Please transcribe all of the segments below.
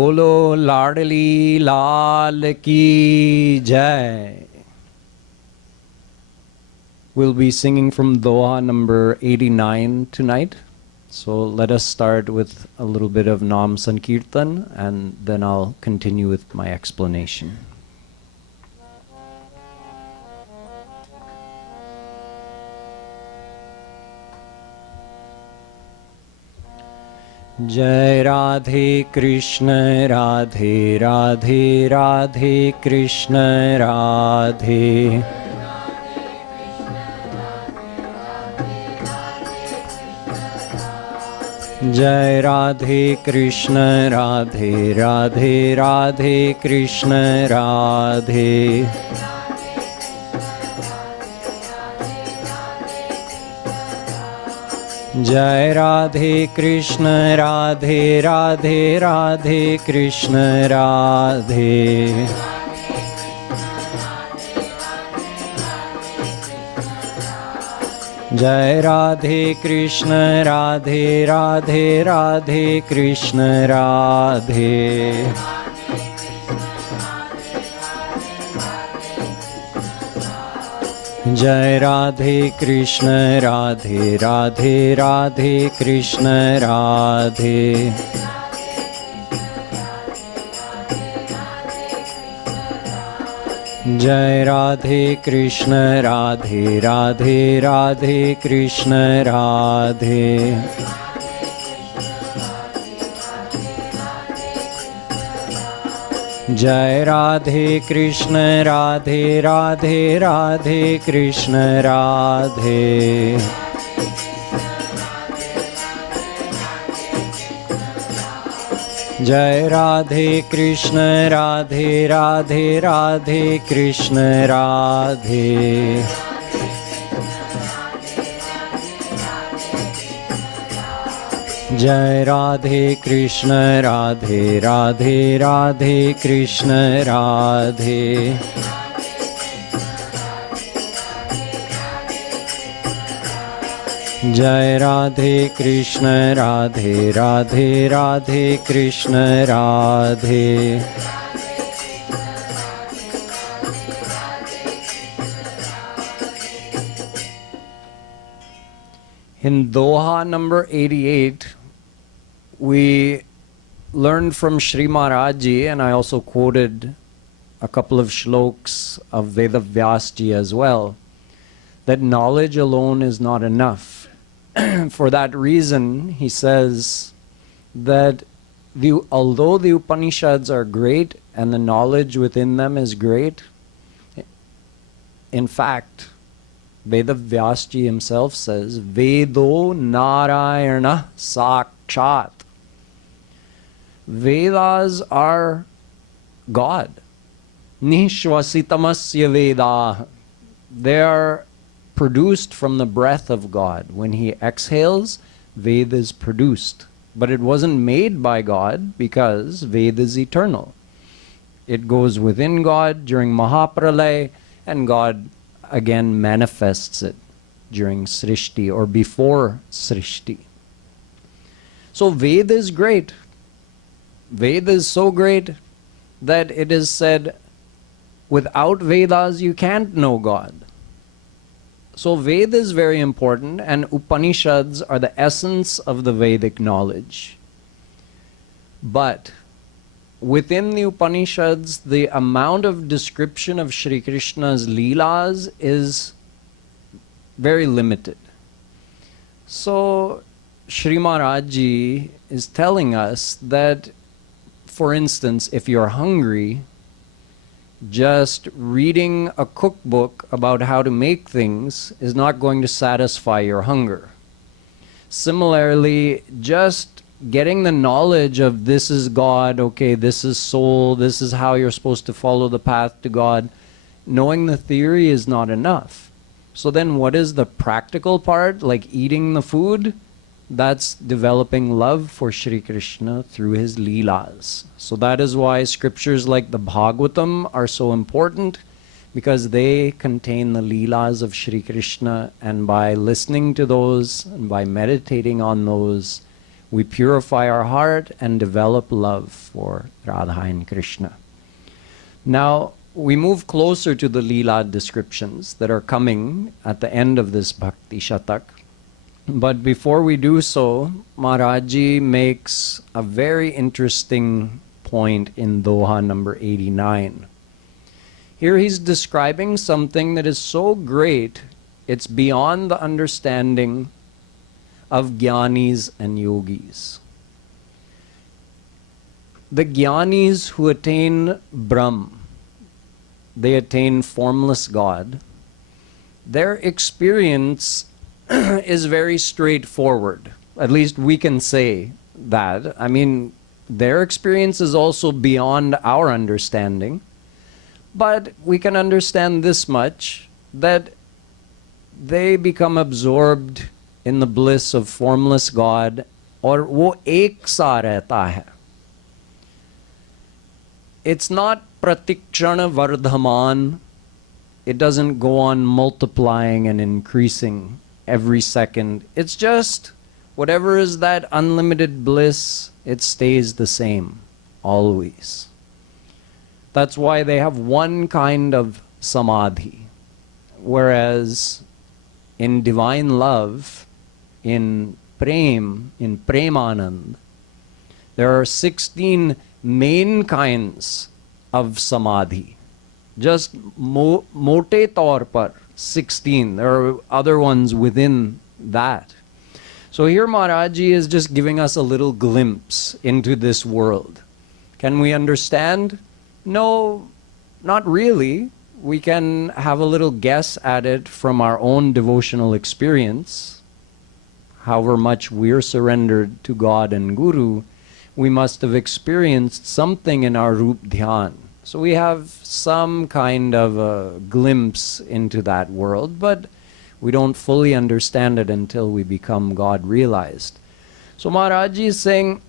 Bolo Ladli Lal Ki Jai. We'll be singing from Doha number 89 tonight. So let us start with a little bit of Nam Sankirtan and then I'll continue with my explanation. Jai Radhe Krishna Radhe Radhe Radhe Krishna Radhe Jai Radhe Krishna Radhe Radhe Radhe Krishna Radhe Jai Radhe Krishna Radhe Radhe Radhe Krishna Radhe Jai Radhe Krishna Radhe Radhe Radhe Krishna Radhe Jai Radhe Krishna Radhe Radhe Radhe Krishna Radhe Jai Radhe Krishna Radhe Radhe Radhe Krishna Radhe Jai Radhe Krishna Radhe Radhe Radhe Krishna Radhe Jai Radhe Krishna Radhe Radhe Radhe Krishna Radhe Jai Radhe Krishna Radhe Radhe Radhe Krishna Radhe Jai Radhe Krishna Radhe Radhe Radhe Krishna Radhe In Doha number 88, we learned from Sri Maharaji, and I also quoted a couple of shloks of Veda Vyasji as well, that knowledge alone is not enough. For that reason, he says that although the Upanishads are great and the knowledge within them is great, in fact, Veda Vyasji himself says, Vedo Narayana Sakshat. Vedas are God. Nishvasitamasya Veda. They are produced from the breath of God. When he exhales, Veda is produced. But it wasn't made by God because Veda is eternal. It goes within God during Mahapralay, and God again manifests it during Srishti or before Srishti. So Veda is great. Veda is so great that it is said, without Vedas you can't know God. So Veda is very important, and Upanishads are the essence of the Vedic knowledge. But within the Upanishads, the amount of description of Shri Krishna's Leelas is very limited. So Sri Maharaji is telling us that, for instance, if you're hungry, just reading a cookbook about how to make things is not going to satisfy your hunger. Similarly, just getting the knowledge of this is God, okay, this is soul, this is how you're supposed to follow the path to God, knowing the theory is not enough. So then what is the practical part, like eating the food? That's developing love for Shri Krishna through his Leelas. So that is why scriptures like the Bhagavatam are so important, because they contain the Leelas of Shri Krishna, and by listening to those and by meditating on those, we purify our heart and develop love for Radha and Krishna. Now, we move closer to the Leela descriptions that are coming at the end of this Bhakti Shatak. But before we do so, Maharaji makes a very interesting point in Doha number 89. Here he's describing something that is so great, it's beyond the understanding of Jnanis and Yogis. The Jnanis who attain Brahm, they attain formless God, their experience is very straightforward. At least we can say that. I mean, their experience is also beyond our understanding. But we can understand this much, that they become absorbed in the bliss of formless God, और वो एक सा रहता है. It's not pratikshana vardhaman. It doesn't go on multiplying and increasing every second. It's just whatever is that unlimited bliss, it stays the same always. That's why they have one kind of samadhi. Whereas in divine love, in prem, in premanand, there are 16 main kinds of samadhi. Just mote taur par 16. There are other ones within that. So here Maharaji is just giving us a little glimpse into this world. Can we understand? No, not really. We can have a little guess at it from our own devotional experience. However much we're surrendered to God and Guru, we must have experienced something in our Rup Dhyan. So we have some kind of a glimpse into that world, but we don't fully understand it until we become God realized. So Maharaji is saying,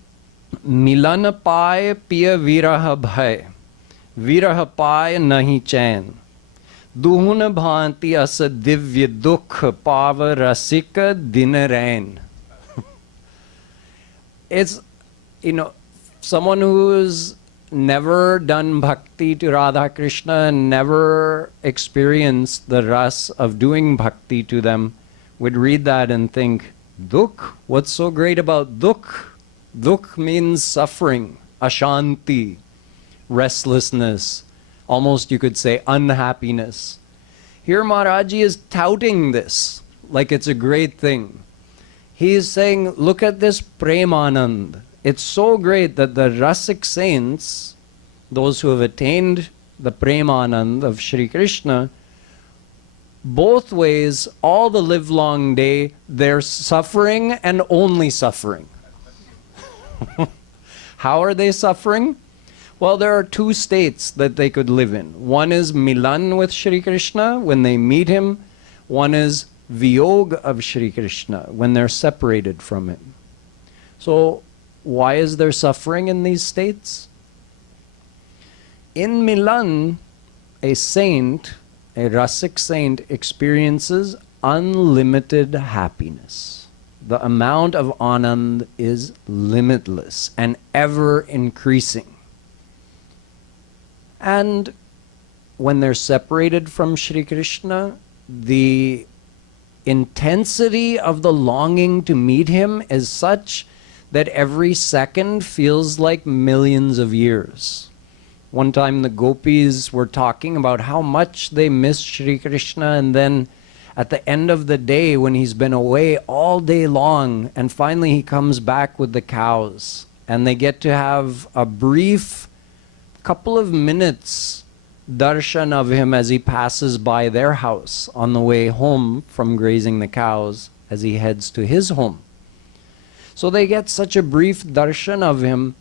Milan paay piya viraha bhay, viraha paay nahi chain. Duhun bhanti as divya dukh pava rasika dinarain. It's, someone who's never done bhakti to Radha Krishna and never experienced the ras of doing bhakti to them would read that and think, dukh? What's so great about dukh? Dukh means suffering, ashanti, restlessness, almost you could say unhappiness. Here Maharaji is touting this like it's a great thing. He is saying, look at this premanand. It's so great that the Rasik saints, those who have attained the Premanand of Shri Krishna, both ways, all the livelong day, they're suffering and only suffering. How are they suffering? Well, there are two states that they could live in. One is Milan with Shri Krishna, when they meet him. One is Viyog of Shri Krishna, when they're separated from him. So, why is there suffering in these states? In Milan, a saint, a Rasik saint, experiences unlimited happiness. The amount of anand is limitless and ever increasing. And when they're separated from Shri Krishna, the intensity of the longing to meet him is such that every second feels like millions of years. One time the gopis were talking about how much they miss Shri Krishna, and then at the end of the day when he's been away all day long and finally he comes back with the cows and they get to have a brief couple of minutes darshan of him as he passes by their house on the way home from grazing the cows as he heads to his home. So they get such a brief darshan of him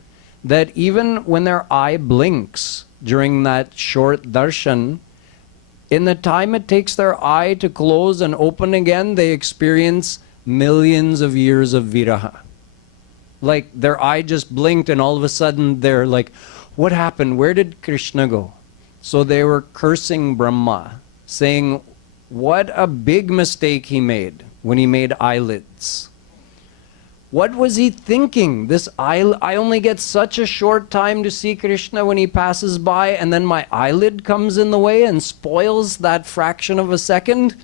that even when their eye blinks during that short darshan, in the time it takes their eye to close and open again, they experience millions of years of viraha. Like their eye just blinked and all of a sudden they're like, what happened? Where did Krishna go? So they were cursing Brahma, saying, what a big mistake he made when he made eyelids. What was he thinking? I only get such a short time to see Krishna when he passes by, and then my eyelid comes in the way and spoils that fraction of a second?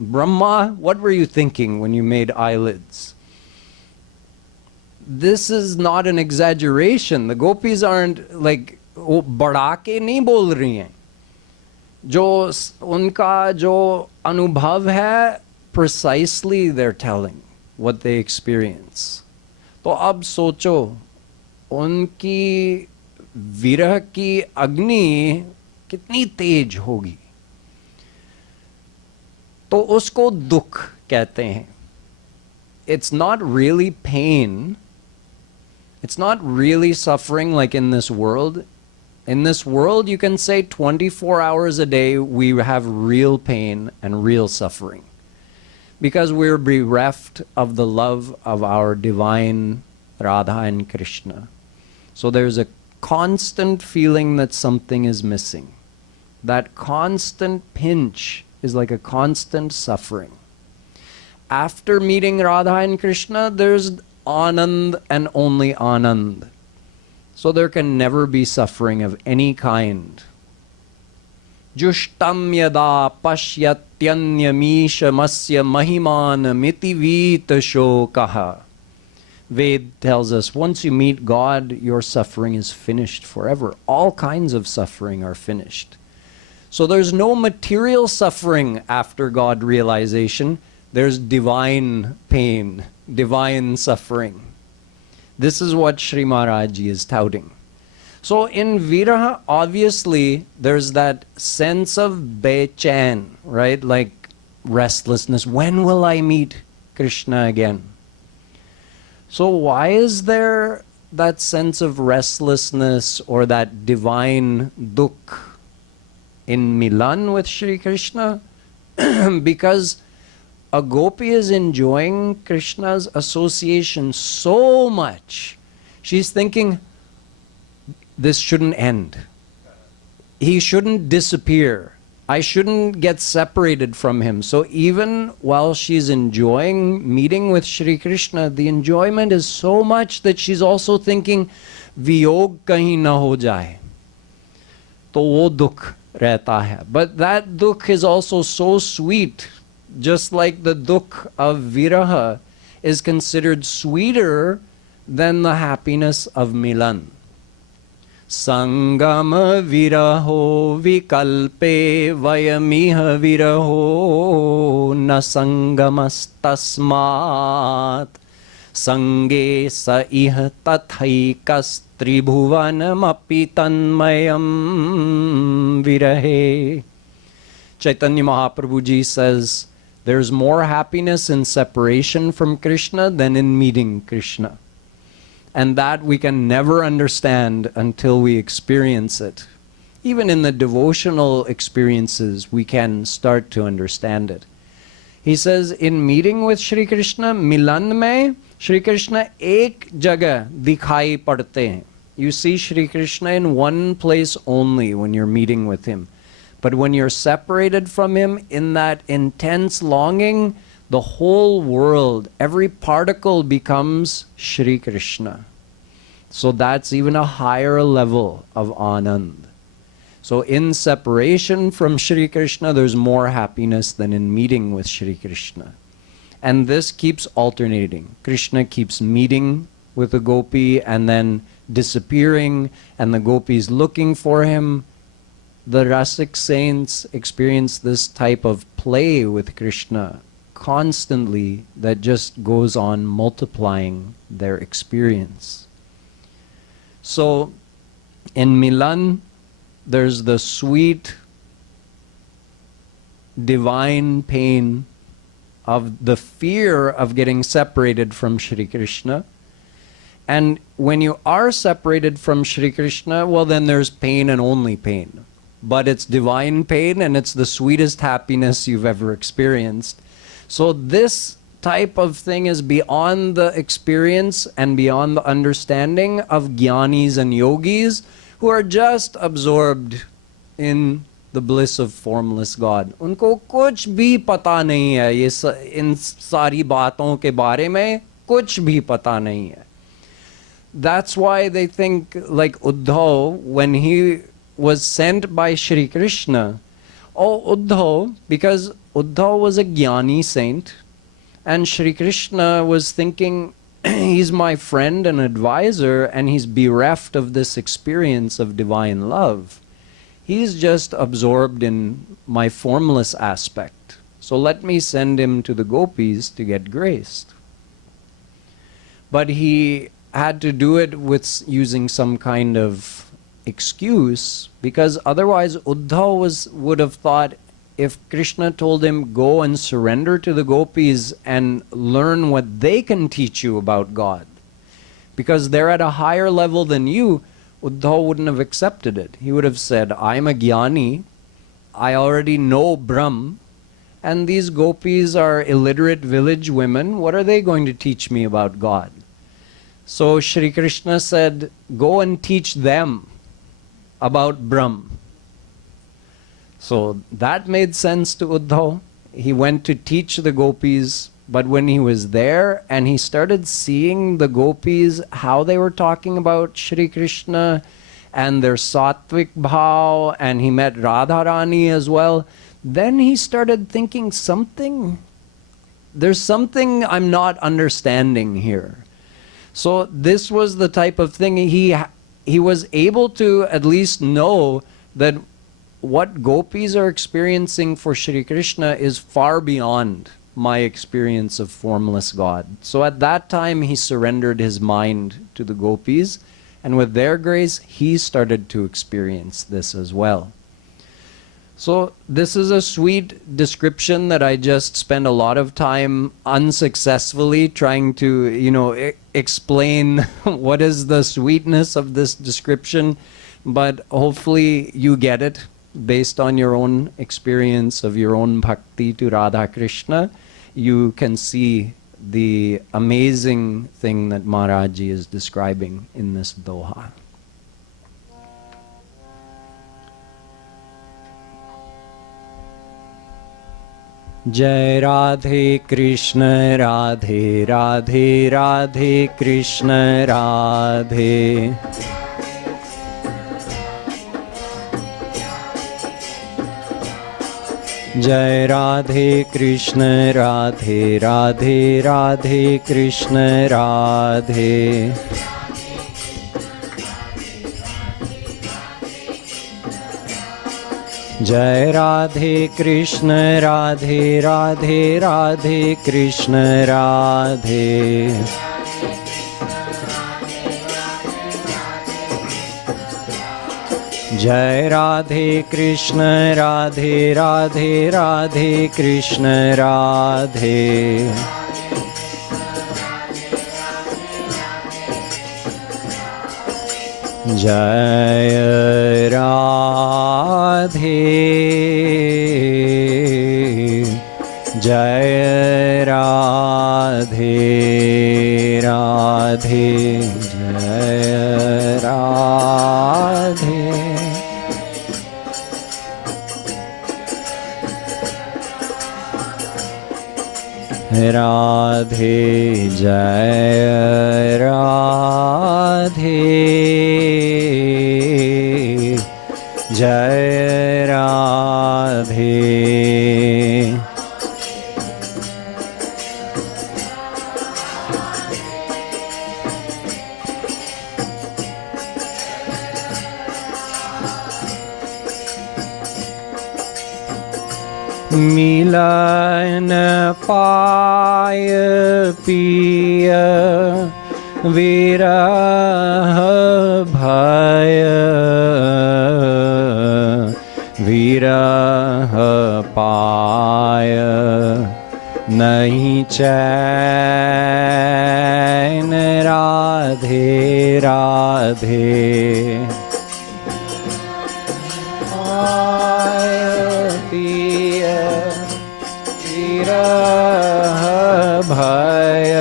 Brahma, what were you thinking when you made eyelids? This is not an exaggeration. The gopis aren't like, बढ़ा के नहीं बोल रही हैं. जो उनका जो अनुभव है, precisely they're telling what they experience. तो अब सोचो, उनकी विरह की अग्नि कितनी तेज होगी. तो उसको दुख कहते हैं. It's not really pain. It's not really suffering like in this world. In this world, you can say 24 hours a day we have real pain and real suffering, because we're bereft of the love of our divine Radha and Krishna. So there's a constant feeling that something is missing. That constant pinch is like a constant suffering. After meeting Radha and Krishna, there's Anand and only Anand. So there can never be suffering of any kind. Jushtam yada pashyatyanyamishamasya mahiman mitivita shokaha. Ved tells us, once you meet God, your suffering is finished forever. All kinds of suffering are finished. So there's no material suffering after God realization. There's divine pain, divine suffering. This is what Sri Maharaj Ji is touting. So in Viraha, obviously, there's that sense of bechain, right? Like restlessness. When will I meet Krishna again? So why is there that sense of restlessness or that divine dukh in Milan with Shri Krishna? Because a gopi is enjoying Krishna's association so much. She's thinking, this shouldn't end. He shouldn't disappear. I shouldn't get separated from him. So even while she's enjoying meeting with Shri Krishna, the enjoyment is so much that she's also thinking, viyog kahin na ho jaye. To wo dukh rehta hai. But that dukh is also so sweet. Just like the dukh of viraha is considered sweeter than the happiness of milan. Sangama viraho vikalpe vayamiha viraho na sangamastasmat sange sa iha tathaikas tribhuvanamapi tanmayam virahe. Chaitanya Mahaprabhu Ji says, there's more happiness in separation from Krishna than in meeting Krishna. And that we can never understand until we experience it. Even in the devotional experiences, we can start to understand it. He says, in meeting with Shri Krishna, Milan mein, Shri Krishna ek jagah dikhai padte hain. You see Shri Krishna in one place only when you're meeting with him. But when you're separated from him in that intense longing, the whole world, every particle becomes Shri Krishna. So that's even a higher level of Anand. So in separation from Shri Krishna, there's more happiness than in meeting with Shri Krishna. And this keeps alternating. Krishna keeps meeting with the gopi and then disappearing, and the gopis looking for him. The Rasic saints experience this type of play with Krishna constantly that just goes on multiplying their experience. So in Milan, there's the sweet, divine pain of the fear of getting separated from Shri Krishna. And when you are separated from Shri Krishna, well, then there's pain and only pain. But it's divine pain and it's the sweetest happiness you've ever experienced. So this type of thing is beyond the experience and beyond the understanding of jnanis and yogis who are just absorbed in the bliss of formless God. उनको कुछ भी पता नहीं है ये इन सारी बातों के बारे में कुछ भी पता नहीं है. That's why they think like Uddhav, when he was sent by Shri Krishna, oh Uddhav, because Uddhav was a Jnani saint, and Shri Krishna was thinking, he's my friend and advisor, and he's bereft of this experience of divine love. He's just absorbed in my formless aspect. So let me send him to the gopis to get graced. But he had to do it with using some kind of excuse, because otherwise Uddhav would have thought, if Krishna told him, go and surrender to the gopis and learn what they can teach you about God, because they're at a higher level than you, Uddhav wouldn't have accepted it. He would have said, I'm a jnani, I already know Brahm, and these gopis are illiterate village women, what are they going to teach me about God? So Shri Krishna said, go and teach them about Brahm. So that made sense to Uddhav. He went to teach the gopis, but when he was there and he started seeing the gopis, how they were talking about Shri Krishna and their sattvic bhav, and he met Radharani as well, then he started thinking there's something I'm not understanding here. So this was the type of thing he was able to at least know that what gopis are experiencing for Shri Krishna is far beyond my experience of formless God. So at that time he surrendered his mind to the gopis, and with their grace he started to experience this as well. So this is a sweet description that I just spent a lot of time unsuccessfully trying to, explain what is the sweetness of this description, but hopefully you get it based on your own experience of your own bhakti to Radha Krishna. You can see the amazing thing that Maharaji is describing in this doha. Jai Radhe Krishna Radhe Radhe Radhe Krishna Radhe. Jai Radhe Krishna Radhe Radhe Radhe Krishna Radhe. Jai Radhe Krishna Radhe Radhe Radhe Krishna Radhe. Jai Radhe Krishna Radhe Radhe Radhe Krishna Radhe. Jai Radhe. Jai Radhe Radhe. Jai Radhe. Radhe, Jai Radhe, Jai Radhe. मिलन पाय पिय विरह भय विरह पाय नहीं चैन राधे राधे भय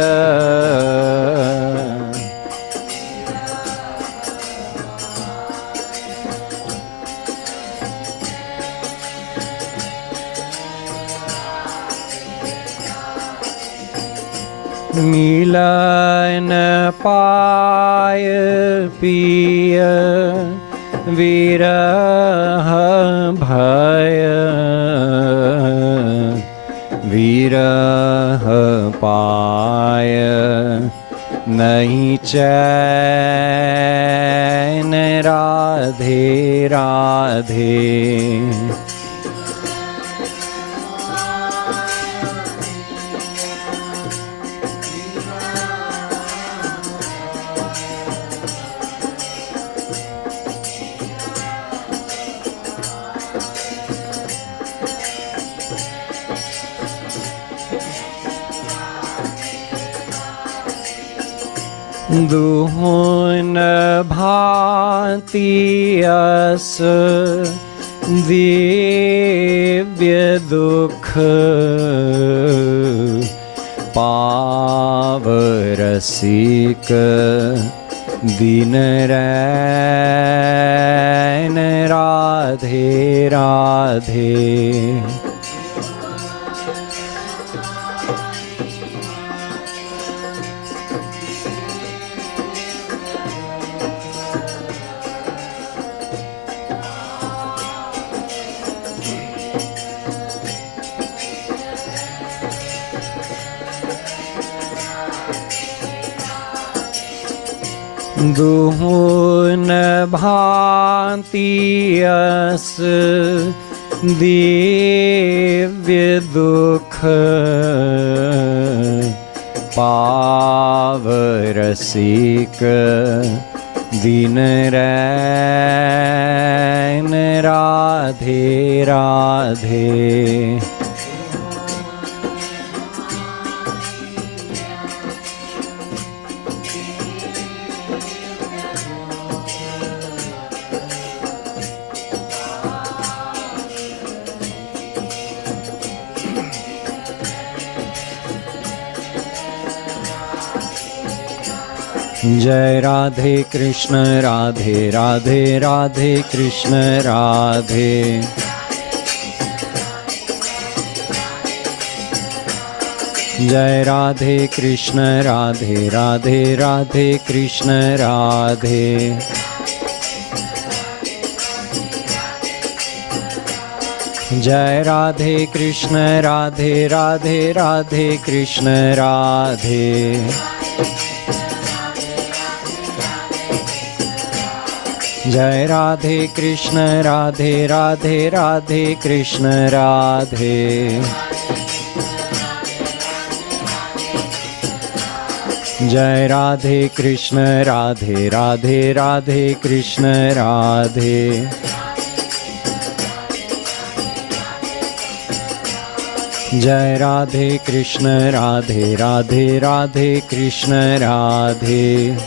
मिलन पाय पिय विरह भय विरह पाय नहीं चैन राधे राधे दुहुन भांति अस दिव्य दुख पावरसिक दिन रैन राधे राधे दुहुन भांति अस दिव्य दुख पावरसिक दिन रैन राधे राधे जय राधे कृष्ण राधे राधे राधे कृष्ण राधे जय राधे कृष्ण राधे राधे राधे कृष्ण राधे जय राधे कृष्ण राधे राधे राधे कृष्ण राधे जय राधे कृष्ण राधे राधे राधे कृष्ण राधे जय राधे कृष्ण राधे राधे राधे कृष्ण राधे जय Radhe Krishna Radhe Radhe Radhe Krishna Radhe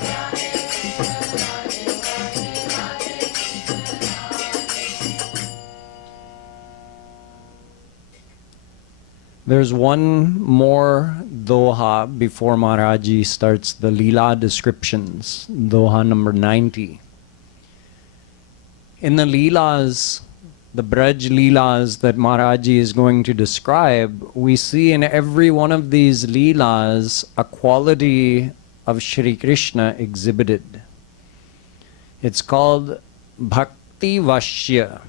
There's one more doha before Maharaji starts the Leela descriptions, doha number 90. In the Leelas, the Braj Leelas that Maharaji is going to describe, we see in every one of these Leelas a quality of Shri Krishna exhibited. It's called Bhakti Vashya,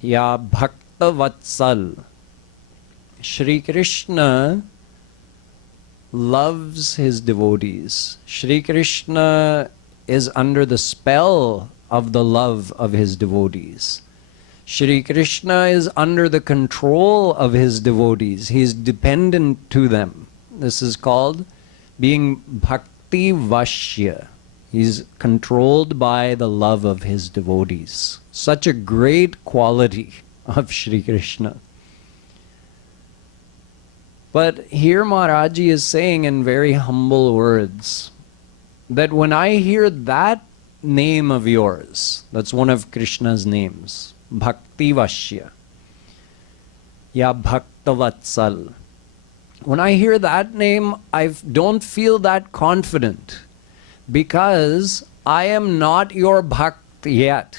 ya Bhakta Vatsal. Shri Krishna loves his devotees. Shri Krishna is under the spell of the love of his devotees. Shri Krishna is under the control of his devotees. He is dependent to them. This is called being Bhakti Vashya. He's controlled by the love of his devotees. Such a great quality of Shri Krishna. But here Maharaji is saying in very humble words that when I hear that name of yours, that's one of Krishna's names, Bhakti Vashya, ya Bhakta Vatsal. When I hear that name, I don't feel that confident because I am not your Bhakt yet.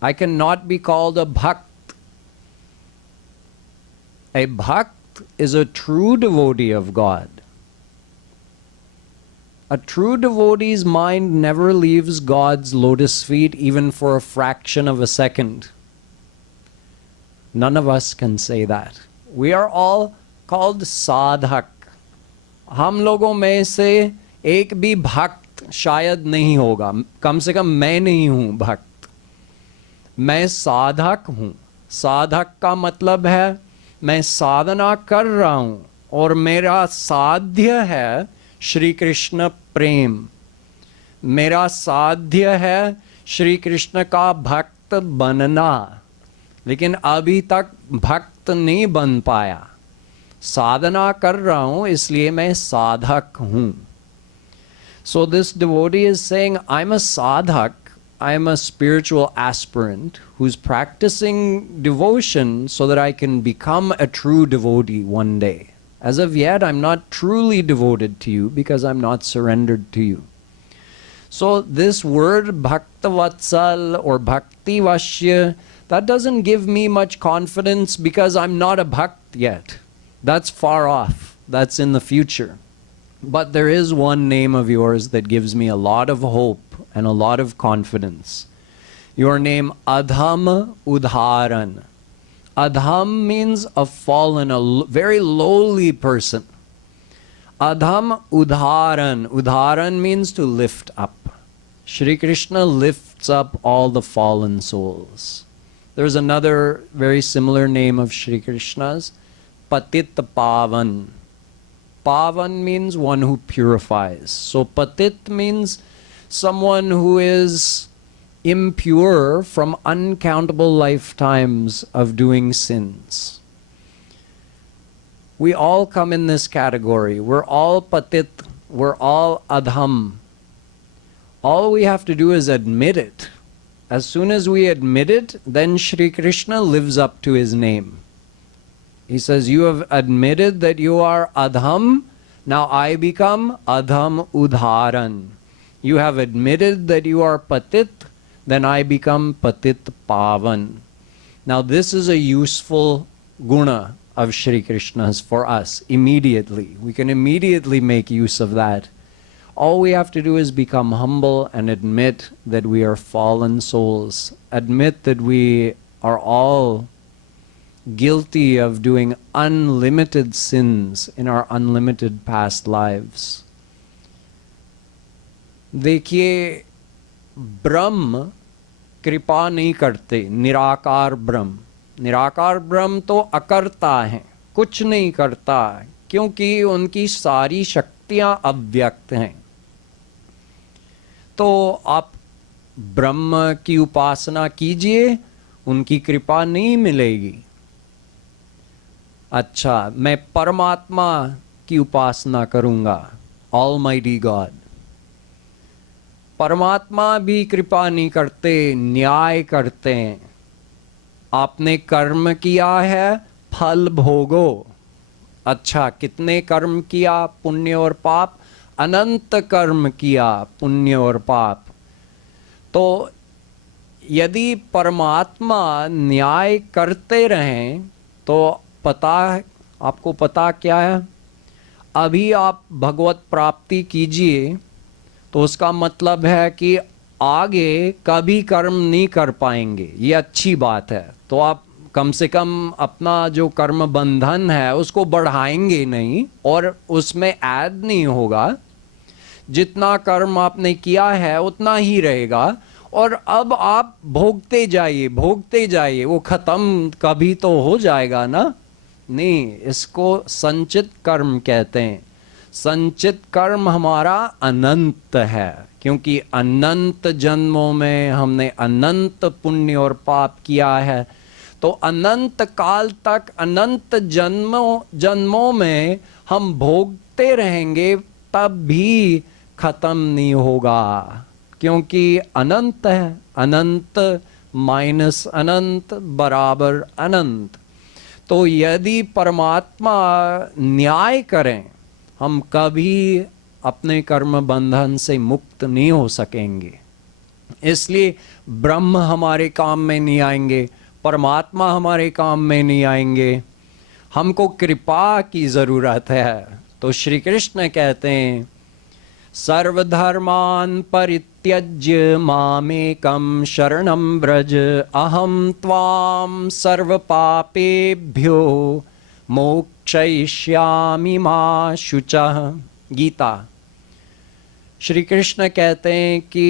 I cannot be called a Bhakt. A Bhakt is a true devotee of God. A true devotee's mind never leaves God's lotus feet even for a fraction of a second. None of us can say that. We are all called sadhak. हम लोगों में से एक भी भक्त शायद नहीं होगा, कम से कम मैं नहीं हूं भक्त, मैं साधक हूं. साधक का मतलब है मैं साधना कर रहा हूं और मेरा साध्य है श्री कृष्ण प्रेम. मेरा साध्य है श्री कृष्ण का भक्त बनना, लेकिन अभी तक भक्त नहीं बन पाया. साधना कर रहा हूं इसलिए मैं साधक हूं. So this devotee is saying, I'm a sadhak, I'm a spiritual aspirant who's practicing devotion so that I can become a true devotee one day. As of yet, I'm not truly devoted to you because I'm not surrendered to you. So this word Bhaktavatsal or Bhakti Vashya, that doesn't give me much confidence because I'm not a Bhakt yet. That's far off. That's in the future. But there is one name of yours that gives me a lot of hope and a lot of confidence. Your name, Adham Udharan. Adham means a fallen, very lowly person. Adham Udharan. Udharan means to lift up. Shri Krishna lifts up all the fallen souls. There's another very similar name of Shri Krishna's, Patit Pavan. Pavan means one who purifies. So Patit means someone who is impure from uncountable lifetimes of doing sins. We all come in this category. We're all Patit, we're all Adham. All we have to do is admit it. As soon as we admit it, then Shri Krishna lives up to his name. He says, you have admitted that you are Adham, now I become Adham Udharan. You have admitted that you are Patit, then I become Patit Pavan. Now this is a useful guna of Shri Krishna's for us immediately. We can immediately make use of that. All we have to do is become humble and admit that we are fallen souls. Admit that we are all guilty of doing unlimited sins in our unlimited past lives. देखिए, ब्रह्म कृपा नहीं करते, निराकार ब्रह्म. निराकार ब्रह्म तो अकर्ता हैं, कुछ नहीं करता, क्योंकि उनकी सारी शक्तियां अव्यक्त हैं. तो आप ब्रह्म की उपासना कीजिए, उनकी कृपा नहीं मिलेगी. अच्छा, मैं परमात्मा की उपासना करूंगा, ऑलमाइटी गॉड. परमात्मा भी कृपा नहीं करते, न्याय करते हैं. आपने कर्म किया है, फल भोगो. अच्छा, कितने कर्म किया, पुण्य और पाप? अनंत कर्म किया, पुण्य और पाप. तो यदि परमात्मा न्याय करते रहें तो आपको पता क्या है? अभी आप भगवत प्राप्ति कीजिए तो उसका मतलब है कि आगे कभी कर्म नहीं कर पाएंगे. ये अच्छी बात है. तो आप कम से कम अपना जो कर्म बंधन है उसको बढ़ाएंगे नहीं और उसमें ऐड नहीं होगा. जितना कर्म आपने किया है उतना ही रहेगा और अब आप भोगते जाइए, भोगते जाइए. वो खत्म कभी तो हो जाएगा ना? नहीं, इसको संचित कर्म कहते हैं. संचित कर्म हमारा अनंत है, क्योंकि अनंत जन्मों में हमने अनंत पुण्य और पाप किया है. तो अनंत काल तक, अनंत जन्मों में हम भोगते रहेंगे, तब भी खत्म नहीं होगा, क्योंकि अनंत है. अनंत माइनस अनंत बराबर अनंत. तो यदि परमात्मा न्याय करें, हम कभी अपने कर्म बंधन से मुक्त नहीं हो सकेंगे. इसलिए ब्रह्म हमारे काम में नहीं आएंगे, परमात्मा हमारे काम में नहीं आएंगे. हमको कृपा की जरूरत है. तो श्री कृष्ण कहते हैं, सर्वधर्मान् परित्यज्य मामेकं शरणं व्रज अहं त्वां सर्वपापेभ्यो मोक्षयिष्यामि मा शुचः। गीता। श्री कृष्ण कहते हैं कि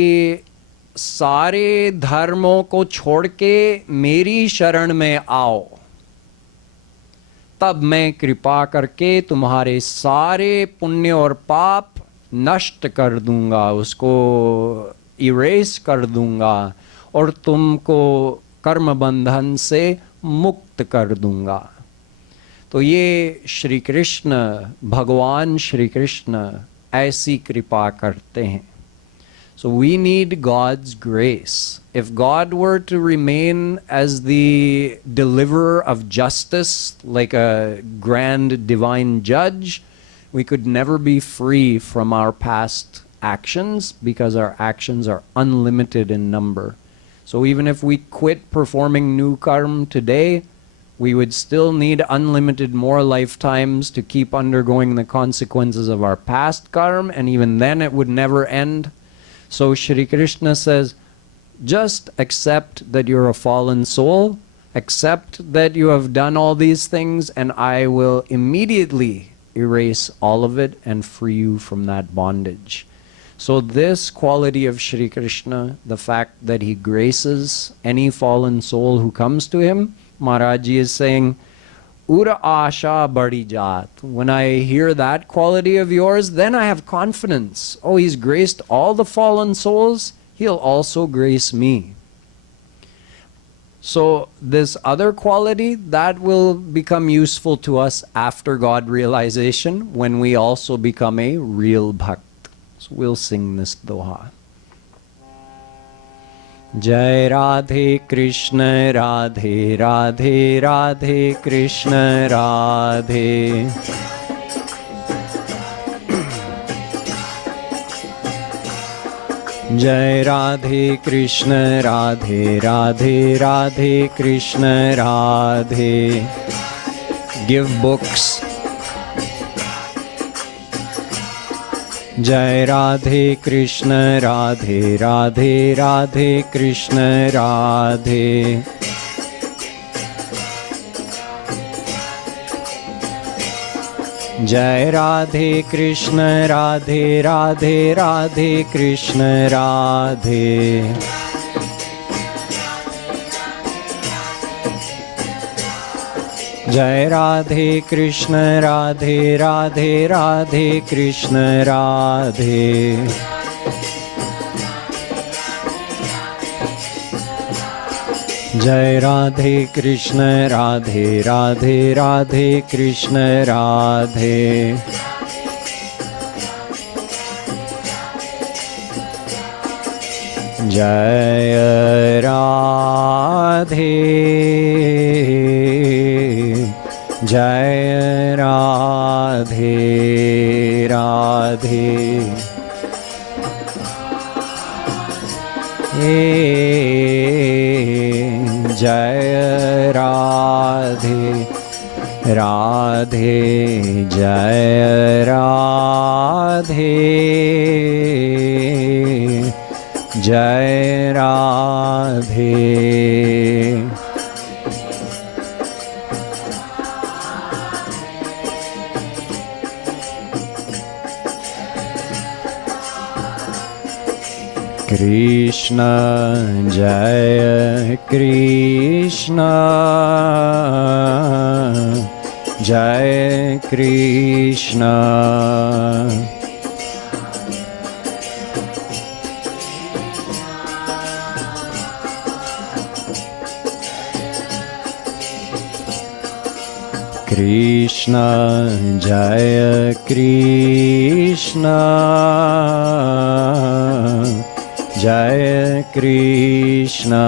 सारे धर्मों को छोड़ के मेरी शरण में आओ, तब मैं कृपा करके तुम्हारे सारे पुण्य और पाप नष्ट कर दूंगा, उसको इरेज कर दूंगा और तुमको कर्म बंधन से मुक्त कर दूंगा। तो ये श्री कृष्ण, भगवान श्री कृष्ण ऐसी कृपा करते हैं। So we need God's grace. If God were to remain as the deliverer of justice, like a grand divine judge, we could never be free from our past actions because our actions are unlimited in number. So even if we quit performing new karma today, we would still need unlimited more lifetimes to keep undergoing the consequences of our past karma, and even then it would never end. So Shri Krishna says, just accept that you're a fallen soul, accept that you have done all these things, and I will immediately erase all of it and free you from that bondage. So this quality of Shri Krishna, the fact that he graces any fallen soul who comes to him, Maharaji is saying, Ura Asha Badi Jat. When I hear that quality of yours, then I have confidence. Oh, he's graced all the fallen souls, he'll also grace me. So this other quality, that will become useful to us after God realization, when we also become a real bhakt. So we'll sing this doha. Jai Radhe Krishna Radhe Radhe Radhe Krishna Radhe. Jai Radhe Krishna Radhe Radhe Radhe Krishna Radhe. Give books. Jai Radhe Krishna Radhe Radhe Radhe Krishna Radhe. Jai Radhe Krishna Radhe Radhe Radhe Krishna Radhe. Jai Radhe Krishna Radhe Radhe Radhe Krishna Radhe. Jai Radhe Krishna Radhe Radhe Radhe Krishna Radhe. Jai Radhe. Jai Radhe Radhe. Jai Radhe Radhe. Jai Radhe. Jai Radhe. Krishna Jaya Krishna Jaya Krishna. Krishna Jaya Krishna Jaya Krishna.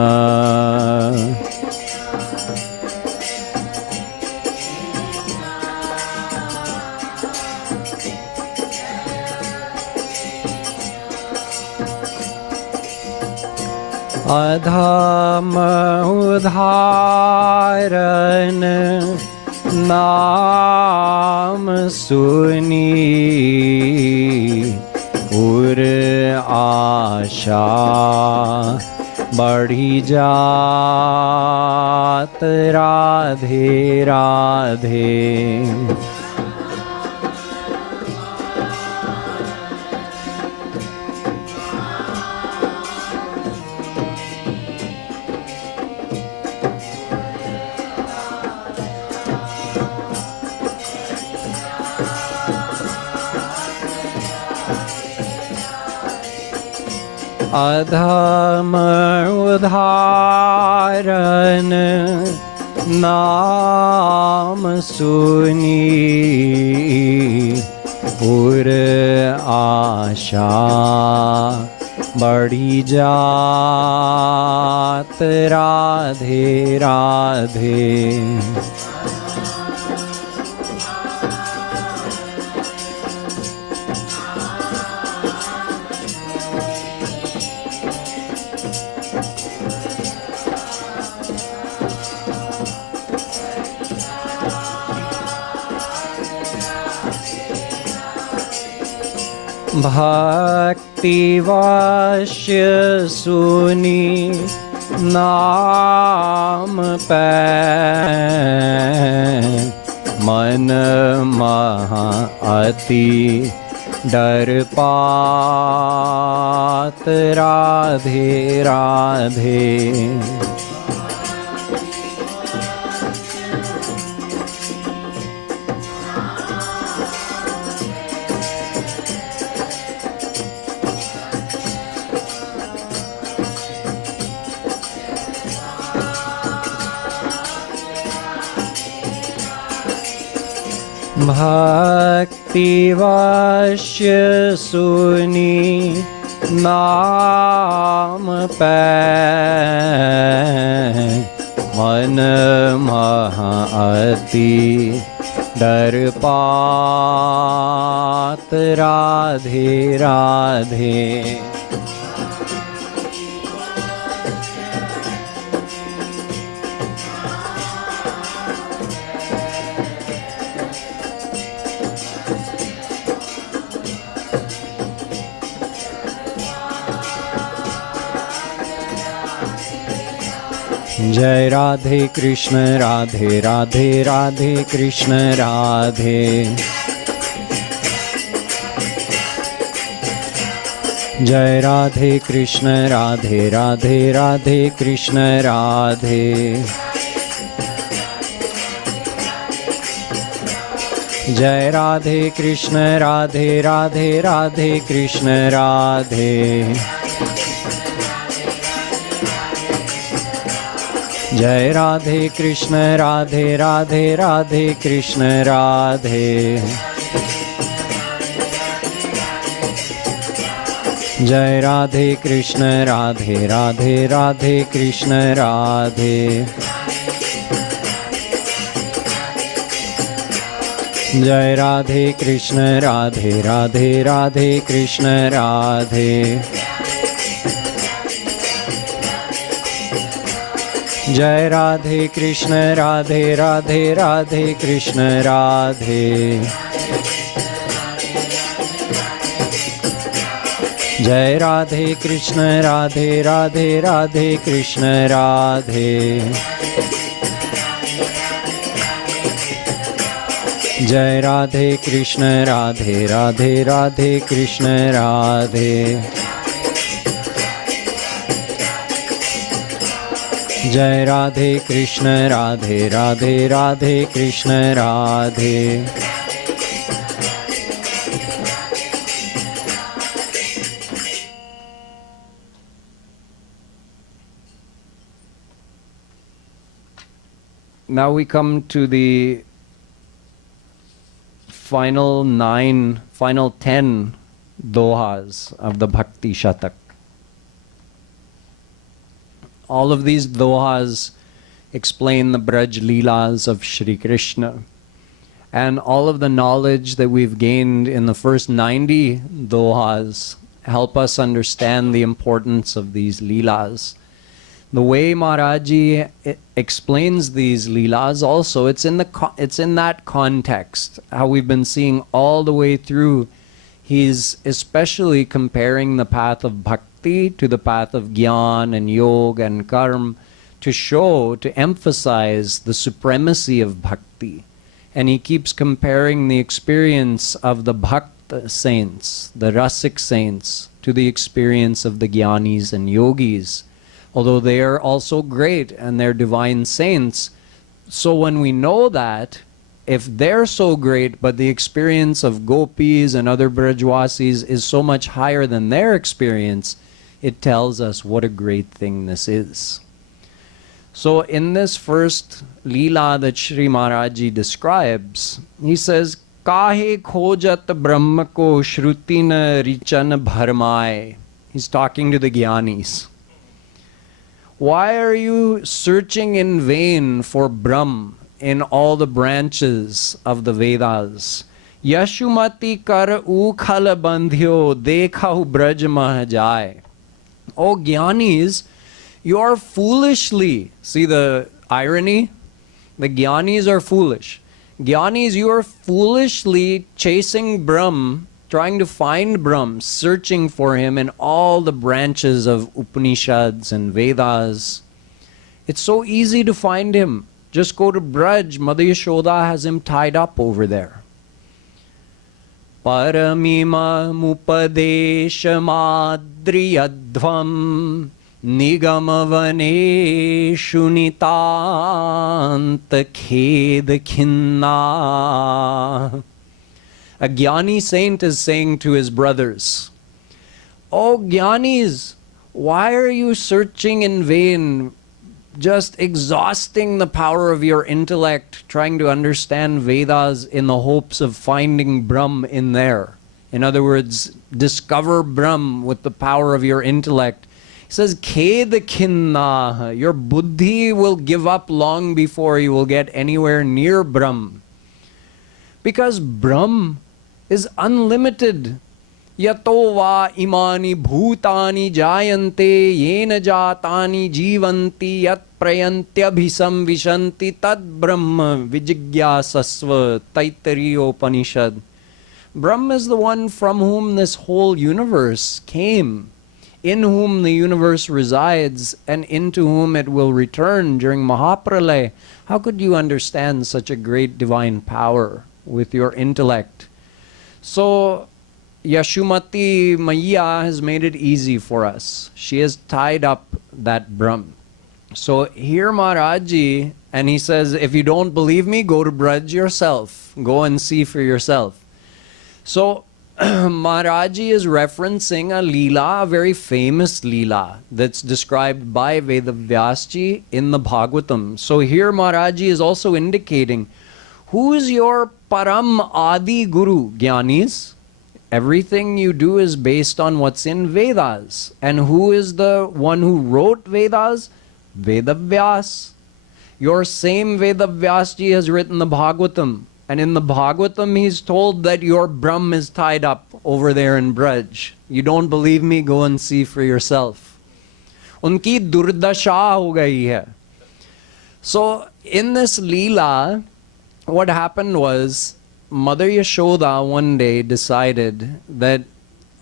Adham udharan naam suni आशा बढ़ी जात राधे राधे। अधम उदाहरण नाम सुनी पुर आशा बढ़ी जात राधे राधे। भक्ति वाष्य सुनी नाम पै मन महा अति डर पात राधे राधे। भक्ति वाष्य सुनी नाम पै मन महा अति डर पात राधे राधे। जय राधे कृष्ण राधे राधे राधे कृष्ण राधे। जय राधे कृष्ण राधे राधे राधे कृष्ण राधे। जय राधे कृष्ण राधे राधे राधे कृष्ण राधे। जय राधे कृष्ण राधे राधे राधे कृष्ण राधे। जय राधे कृष्ण राधे राधे राधे कृष्ण राधे। जय राधे कृष्ण राधे राधे राधे कृष्ण राधे। जय राधे कृष्ण राधे राधे राधे कृष्ण राधे। जय राधे कृष्ण राधे राधे राधे कृष्ण राधे। जय राधे कृष्ण राधे राधे राधे कृष्ण राधे। जय Radhe Krishna Radhe Radhe Radhe Krishna Radhe. Now we come to the final 10 dohas of the Bhakti Shatak. All of these dohas explain the Braj Leelas of Shri Krishna. And all of the knowledge that we've gained in the first 90 dohas help us understand the importance of these Leelas. The way Maharaji explains these Leelas also, it's in that context, how we've been seeing all the way through. He's especially comparing the path of Bhakti bhakti, to the path of gyan and yoga and karma, to emphasize the supremacy of bhakti. And he keeps comparing the experience of the bhakta saints, the rasic saints, to the experience of the gyanis and yogis. Although they are also great and they're divine saints, so when we know that, if they're so great, but the experience of gopis and other Brajwasis is so much higher than their experience, it tells us what a great thing this is. So in this first Leela that Shri Maharaj describes, he says, Kahe khojat brahma ko shruti na richan bharmai. He's talking to the Gyanis. Why are you searching in vain for Brahm in all the branches of the Vedas? Yashumati kar ukhala bandhyo dekhahu braj mahajai. Oh Gyanis, you are foolishly, see the irony? The Gyanis are foolish. Gyanis, you are foolishly chasing Brahm, trying to find Brahm, searching for him in all the branches of Upanishads and Vedas. It's so easy to find him. Just go to Braj. Mother Yashoda has him tied up over there. Paramima mupadesha madriyadvam nigamavane shunitanta kheda khinna. A Jnani saint is saying to his brothers, Oh Jnanis, why are you searching in vain, just exhausting the power of your intellect, trying to understand Vedas in the hopes of finding Brahm in there? In other words, discover Brahm with the power of your intellect. He says, Kheda khinna, your buddhi will give up long before you will get anywhere near Brahm. Because Brahm is unlimited. Yato va imani bhutani jayante yena jatani jivanti yat prayantyabhisam vishanti tad brahma vijigyasasva Taittiriya Upanishad. Brahma is the one from whom this whole universe came, in whom the universe resides, and into whom it will return during Mahapralaya. How could you understand such a great divine power with your intellect? So Yashumati Maya has made it easy for us. She has tied up that Brahm. So here Maharaji, and he says, if you don't believe me, go to Braj yourself. Go and see for yourself. So Maharaji is referencing a Leela, a very famous Leela, that's described by Vedavyasji in the Bhagavatam. So here Maharaji is also indicating, who is your Param Adi Guru, Jnanis? Everything you do is based on what's in Vedas. And who is the one who wrote Vedas? Vedavyas. Your same Vedavyasji has written the Bhagavatam. And in the Bhagavatam, he's told that your Brahm is tied up over there in Braj. You don't believe me? Go and see for yourself. Unki durdasha ho gayi hai. So in this Leela, what happened was, Mother Yashoda one day decided that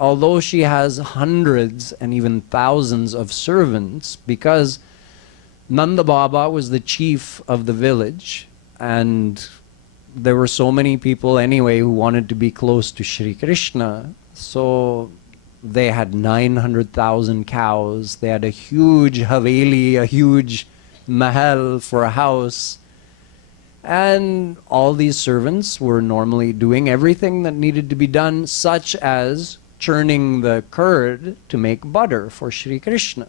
although she has hundreds and even thousands of servants, because Nanda Baba was the chief of the village, and there were so many people anyway who wanted to be close to Shri Krishna, so they had 900,000 cows, they had a huge haveli, a huge mahal for a house, and all these servants were normally doing everything that needed to be done, such as churning the curd to make butter for Shri Krishna.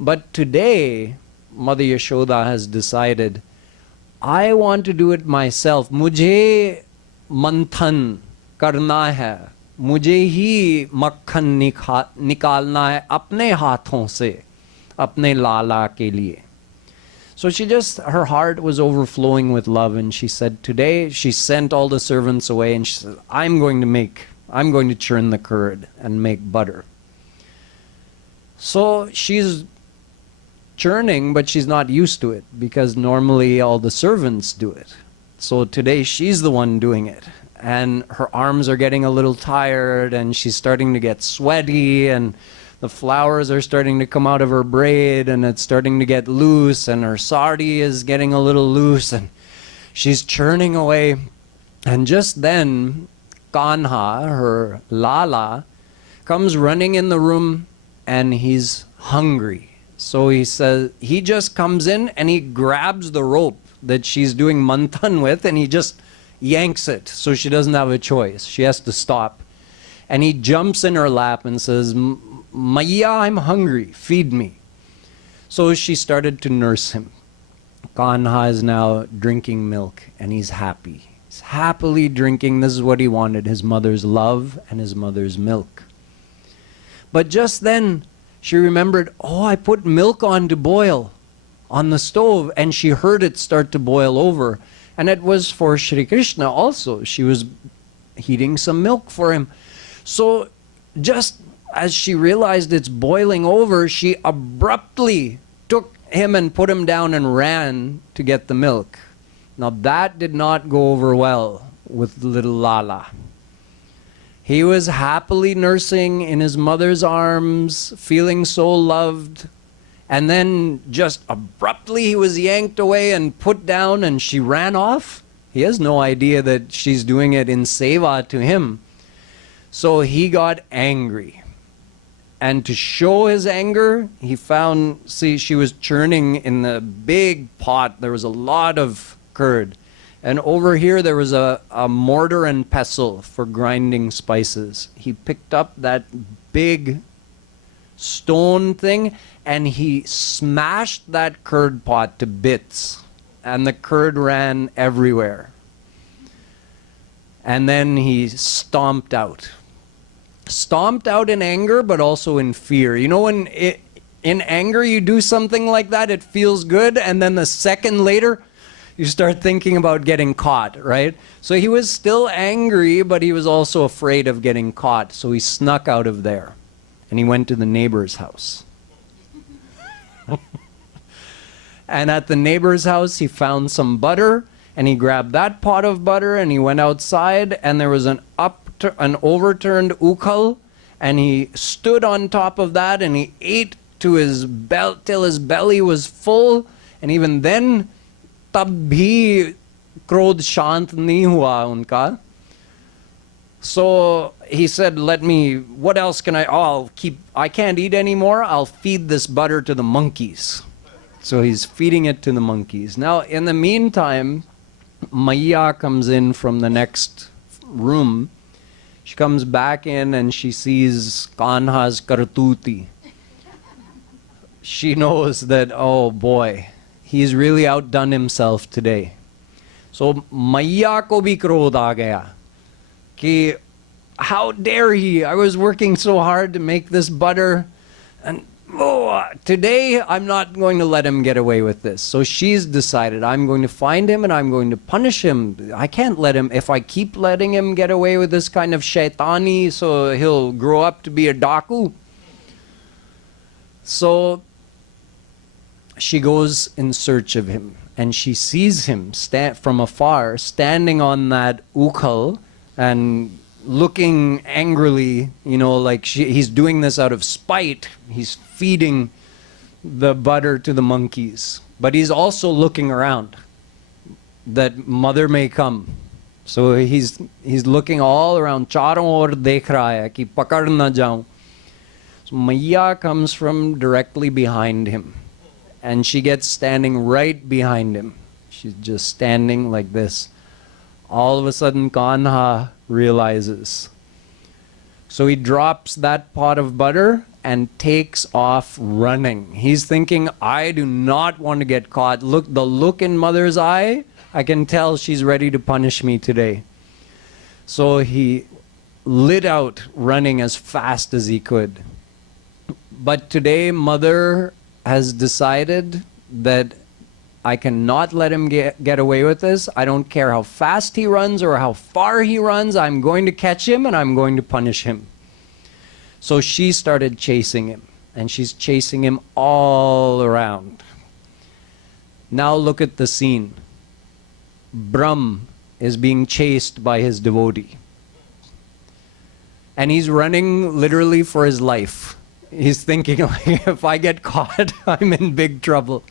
But today, Mother Yashoda has decided, I want to do it myself. Mujhe manthan karna hai. Mujhe hi makhan nikalna hai apne haathon se, apne lala ke liye. So her heart was overflowing with love, and she said, today, she sent all the servants away, and she said, I'm going to churn the curd and make butter. So she's churning, but she's not used to it, because normally all the servants do it. So today she's the one doing it, and her arms are getting a little tired, and she's starting to get sweaty, and the flowers are starting to come out of her braid, and it's starting to get loose, and her sari is getting a little loose, and she's churning away. And just then, Kanha, her Lala, comes running in the room, and he's hungry. So he says, he just comes in and he grabs the rope that she's doing manthan with, and he just yanks it so she doesn't have a choice. She has to stop. And he jumps in her lap and says, Maya, I'm hungry, feed me. So she started to nurse him. Kanha is now drinking milk, and he's happy. He's happily drinking. This is what he wanted, his mother's love and his mother's milk. But just then, she remembered, oh, I put milk on to boil on the stove, and she heard it start to boil over. And it was for Shri Krishna also. She was heating some milk for him. So just as she realized it's boiling over, she abruptly took him and put him down and ran to get the milk. Now that did not go over well with little Lala. He was happily nursing in his mother's arms, feeling so loved, and then just abruptly he was yanked away and put down, and she ran off. He has no idea that she's doing it in seva to him. So he got angry. And to show his anger, he found, see, she was churning in the big pot. There was a lot of curd. And over here there was a mortar and pestle for grinding spices. He picked up that big stone thing and he smashed that curd pot to bits. And the curd ran everywhere. And then he stomped out. Stomped out in anger, but also in fear. You know, when in anger you do something like that, it feels good, and then the second later, you start thinking about getting caught, right? So he was still angry, but he was also afraid of getting caught. So he snuck out of there, and he went to the neighbor's house. And at the neighbor's house, he found some butter, and he grabbed that pot of butter, and he went outside, and there was an overturned ukhal, and he stood on top of that, and he ate to his till his belly was full, and even then, tab bhi krodh shant nahi hua unka. So he said, what else can I can't eat anymore, I'll feed this butter to the monkeys. So he's feeding it to the monkeys. Now, in the meantime, Maya comes in from the next room. She comes back in and she sees Kanha's kartuti. She knows that, oh boy, he's really outdone himself today. So Maya ko bhi krodh aa gaya. Ki, how dare he? I was working so hard to make this butter, and today I'm not going to let him get away with this. So she's decided, I'm going to find him and I'm going to punish him. I can't let him, if I keep letting him get away with this kind of shaitani, so he'll grow up to be a daku. So she goes in search of him, and she sees him from afar, standing on that ukhal and looking angrily, you know, like he's doing this out of spite. He's feeding the butter to the monkeys, but he's also looking around that mother may come. So he's looking all around. Charon aur dekh raha hai ki pakad na jaun. So Maya comes from directly behind him, and she gets standing right behind him. She's just standing like this. All of a sudden, Kanha realizes. So he drops that pot of butter and takes off running. He's thinking, I do not want to get caught. Look, the look in mother's eye, I can tell she's ready to punish me today. So he lit out running as fast as he could. But today, mother has decided that I cannot let him get away with this. I don't care how fast he runs or how far he runs. I'm going to catch him and I'm going to punish him. So she started chasing him, and she's chasing him all around. Now look at the scene. Brahm is being chased by his devotee. And he's running literally for his life. He's thinking, like, if I get caught, I'm in big trouble.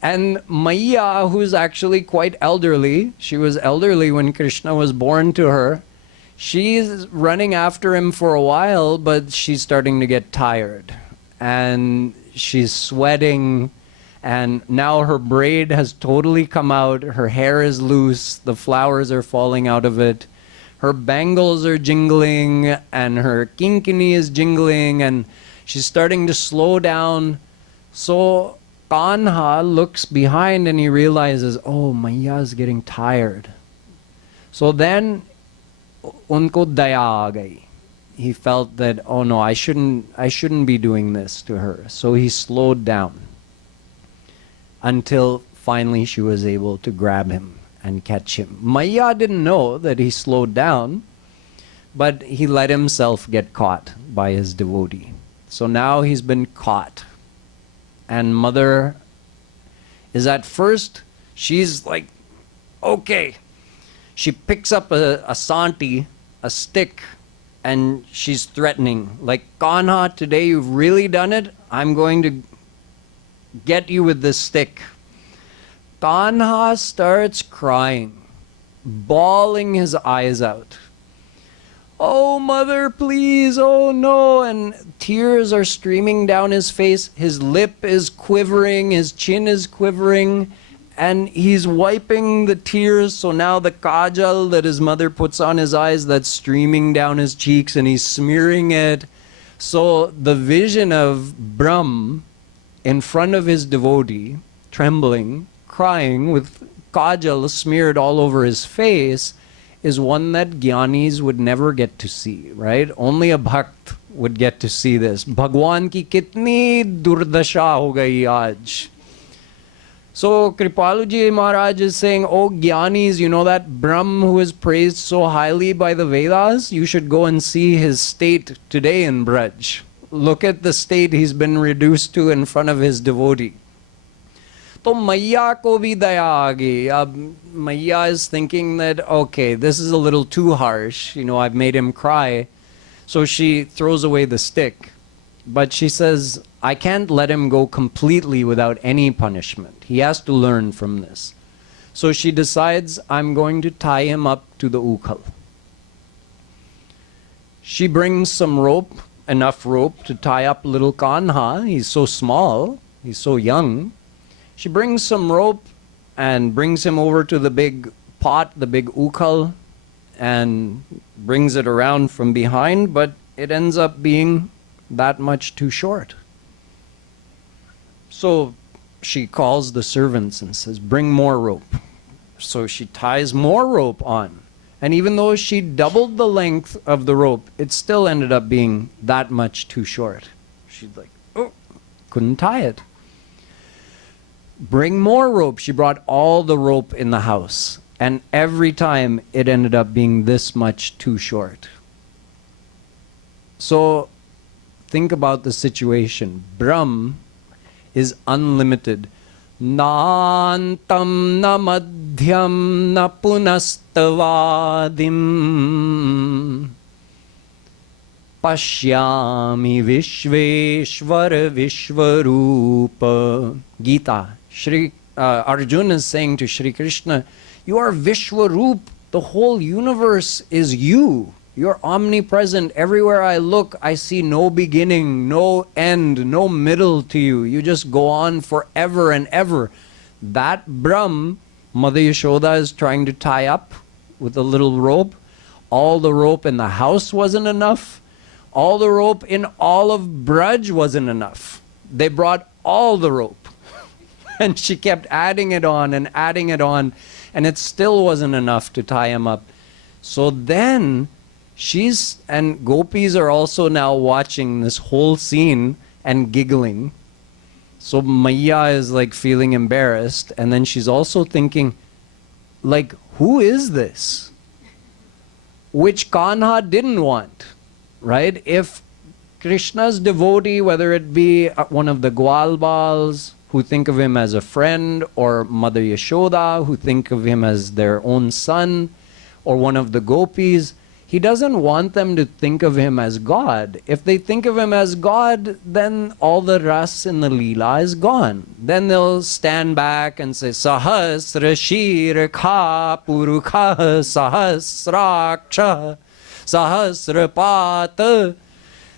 And Maiya, who's actually quite elderly, she was elderly when Krishna was born to her, she's running after him for a while, but she's starting to get tired. And she's sweating, and now her braid has totally come out, her hair is loose, the flowers are falling out of it, her bangles are jingling, and her kinkini is jingling, and she's starting to slow down. So Kanha looks behind and he realizes, oh, Maiya is getting tired. So then, unko daya aa gayi. He felt that, oh no, I shouldn't be doing this to her. So he slowed down until finally she was able to grab him and catch him. Maiya didn't know that he slowed down, but he let himself get caught by his devotee. So now he's been caught. And mother is at first, she's like, okay. She picks up a santi, a stick, and she's threatening. Like, Kanha, today you've really done it. I'm going to get you with this stick. Kanha starts crying, bawling his eyes out. Oh, mother, please, oh no. And tears are streaming down his face. His lip is quivering, his chin is quivering, and he's wiping the tears. So now the kajal that his mother puts on his eyes, that's streaming down his cheeks, and he's smearing it. So the vision of Brahm in front of his devotee, trembling, crying, with kajal smeared all over his face, is one that Gyanis would never get to see, right? Only a Bhakt would get to see this. Bhagwan ki kitni durdasha ho gayi aaj. So Kripaluji Maharaj is saying, oh Gyanis, you know that Brahm who is praised so highly by the Vedas? You should go and see his state today in Braj. Look at the state he's been reduced to in front of his devotee. तो मैया को भी दया आ गई. अब Maiya is thinking that, okay, this is a little too harsh. You know, I've made him cry. So she throws away the stick. But she says, I can't let him go completely without any punishment. He has to learn from this. So she decides, I'm going to tie him up to the ukal. She brings some rope, enough rope to tie up little Kanha. He's so small, he's so young. She brings some rope and brings him over to the big pot, the big ukal, and brings it around from behind, but it ends up being that much too short. So she calls the servants and says, bring more rope. So she ties more rope on. And even though she doubled the length of the rope, it still ended up being that much too short. She's like, oh, couldn't tie it. Bring more rope. She brought all the rope in the house. And every time it ended up being this much too short. So think about the situation. Brahm is unlimited. Nantam na madhyam na punastavadim pashyami vishveshwar vishvarupa. Gita. Arjuna is saying to Shri Krishna, you are Vishwarup. The whole universe is you. You're omnipresent. Everywhere I look, I see no beginning, no end, no middle to you. You just go on forever and ever. That Brahm, Mother Yashoda is trying to tie up with a little rope. All the rope in the house wasn't enough. All the rope in all of Braj wasn't enough. They brought all the rope. And she kept adding it on, and it still wasn't enough to tie him up. So then and gopis are also now watching this whole scene and giggling. So Maiya is like feeling embarrassed, and then she's also thinking, like, who is this? Which Kanha didn't want, right? If Krishna's devotee, whether it be one of the Gwalbals, who think of him as a friend, or Mother Yashoda, who think of him as their own son, or one of the gopis, He doesn't want them to think of him as God. If they think of him as God, then all the ras in the Leela is gone. Then they'll stand back and say, Sahasra Shirkha Purukha Sahasraksha Sahasrapata.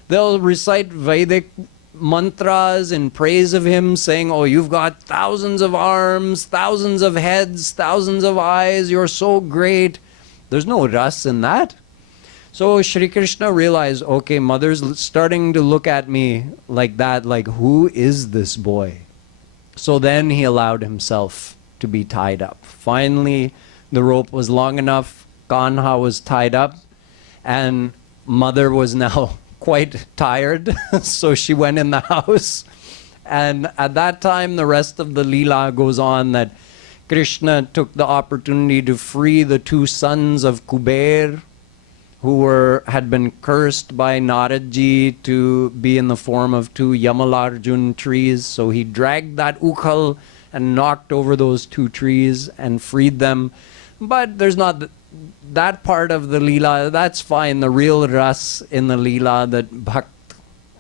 They'll recite Vedic mantras in praise of him, saying, oh, you've got thousands of arms, thousands of heads, thousands of eyes, you're so great. There's no ras in that. So Shri Krishna realized, okay, mother's starting to look at me like that, like, who is this boy? So then he allowed himself to be tied up. Finally, the rope was long enough, Kanha was tied up, and mother was now quite tired, so she went in the house. And at that time, the rest of the Leela goes on that Krishna took the opportunity to free the two sons of Kuber, who had been cursed by Naradji to be in the form of two Yamalarjun trees. So he dragged that ukhal and knocked over those two trees and freed them. But there's not that part of the Leela, that's fine. The real ras in the Leela that Bhakt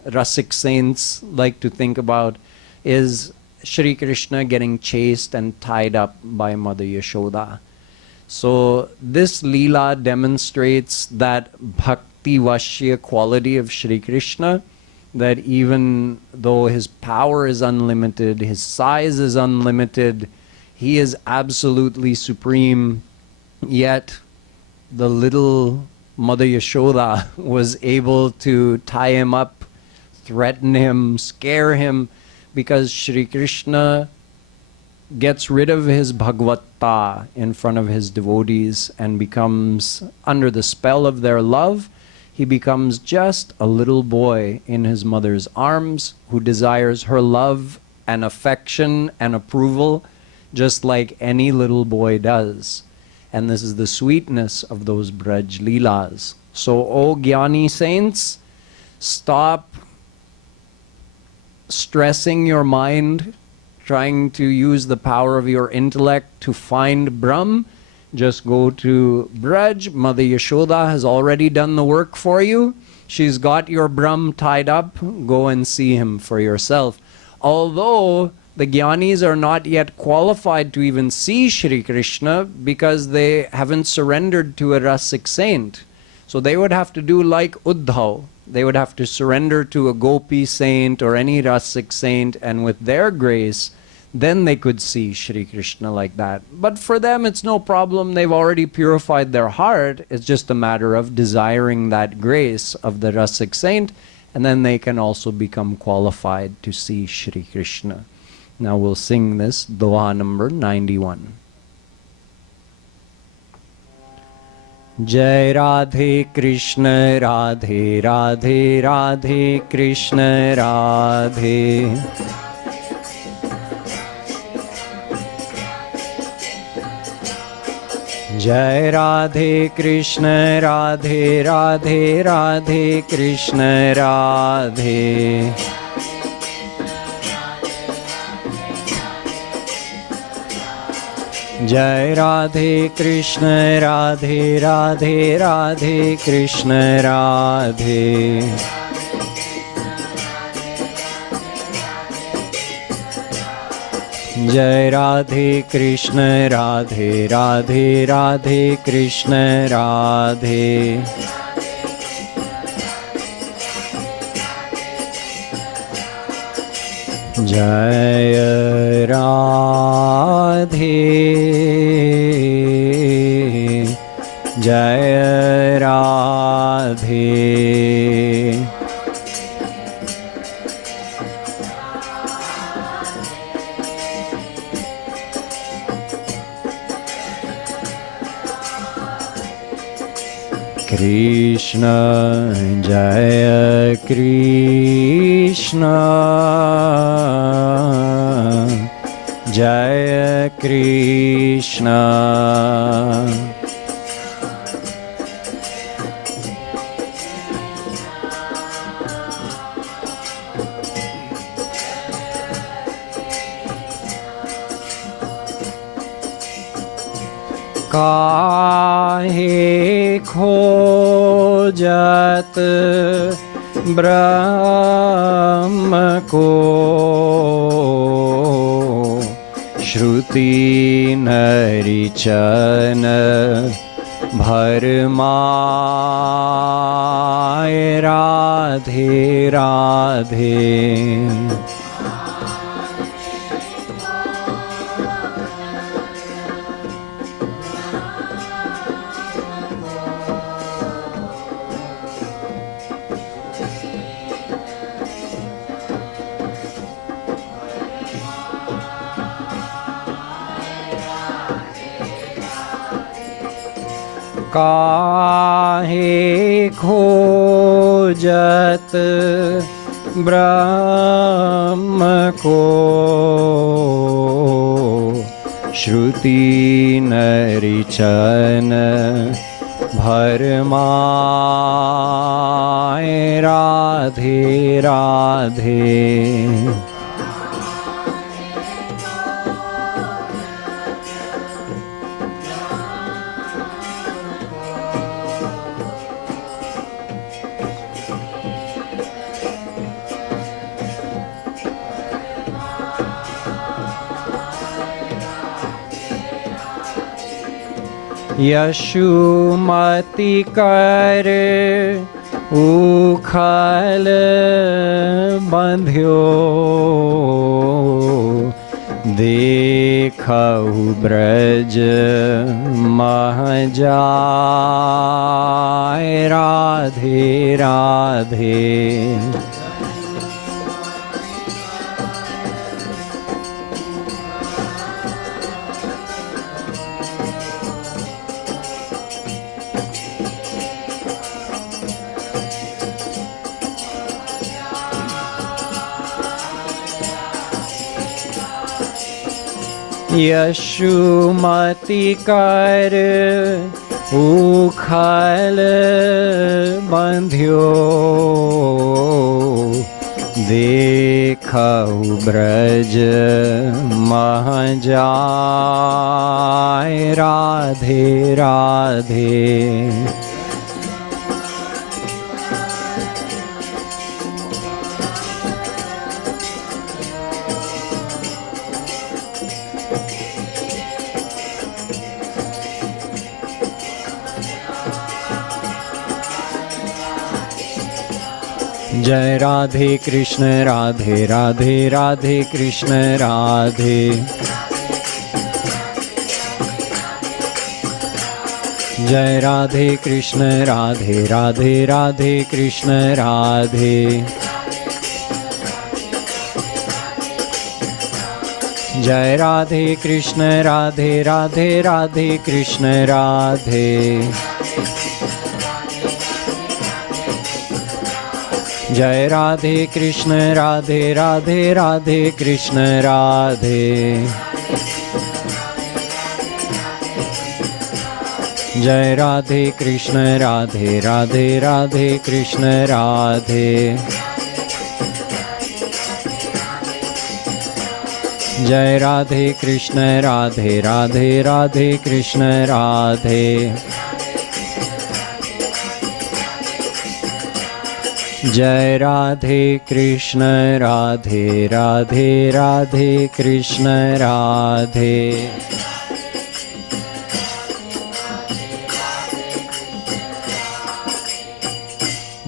Rasik saints like to think about is Shri Krishna getting chased and tied up by Mother Yashoda. So this Leela demonstrates that Bhakti Vashya quality of Shri Krishna, that even though his power is unlimited, his size is unlimited, he is absolutely supreme, yet the little Mother Yashoda was able to tie him up, threaten him, scare him, because Shri Krishna gets rid of his Bhagavata in front of his devotees and becomes, under the spell of their love, he becomes just a little boy in his mother's arms who desires her love and affection and approval just like any little boy does. And this is the sweetness of those Braj Leelas. So, O Jnani saints, stop stressing your mind, trying to use the power of your intellect to find Brahm. Just go to Braj. Mother Yashoda has already done the work for you. She's got your Brahm tied up. Go and see him for yourself. Although the Jnanis are not yet qualified to even see Shri Krishna because they haven't surrendered to a Rasik saint. So they would have to do like Uddhav. They would have to surrender to a Gopi saint or any Rasik saint, and with their grace, then they could see Shri Krishna like that. But for them, it's no problem. They've already purified their heart. It's just a matter of desiring that grace of the Rasik saint, and then they can also become qualified to see Shri Krishna. Now we'll sing this, Doha number 91. Jai Radhe Krishna Radhe Radhe Radhe Krishna Radhe. Jai Radhe Krishna Radhe Radhe Radhe Krishna Radhe. Jai Radhe Krishna Radhe Radhe Radhe Krishna Radhe. Jai Radhe Krishna Radhe Radhe Radhe Krishna Radhe. Jai Radhe Jai Radhe. Krishna Jaya Krishna Jaya Krishna. काहे खो जत ब्रह्म को श्रुति नरिचन भरमाए राधे राधे। काहे खोजत ब्रह्म को श्रुति नरिचन भरमाए राधे राधे। यशुमति कर उखल बंध्यो देखहु ब्रज महजाए राधे राधे। यशुमति कर उखल बंध्यो देखहु ब्रज महजाए राधे राधे। जय राधे कृष्ण राधे राधे राधे कृष्ण राधे। जय राधे कृष्ण राधे राधे राधे कृष्ण राधे। जय राधे कृष्ण राधे राधे राधे कृष्ण राधे। जय राधे कृष्ण राधे राधे राधे कृष्ण राधे। जय राधे कृष्ण राधे राधे राधे कृष्ण राधे। जय राधे कृष्ण राधे राधे राधे कृष्ण राधे। जय राधे कृष्ण राधे राधे राधे कृष्ण राधे।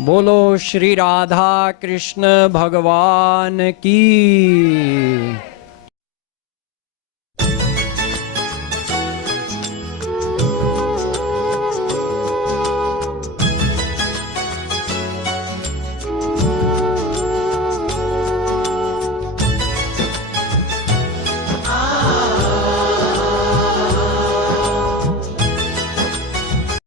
बोलो श्री राधा कृष्ण भगवान की।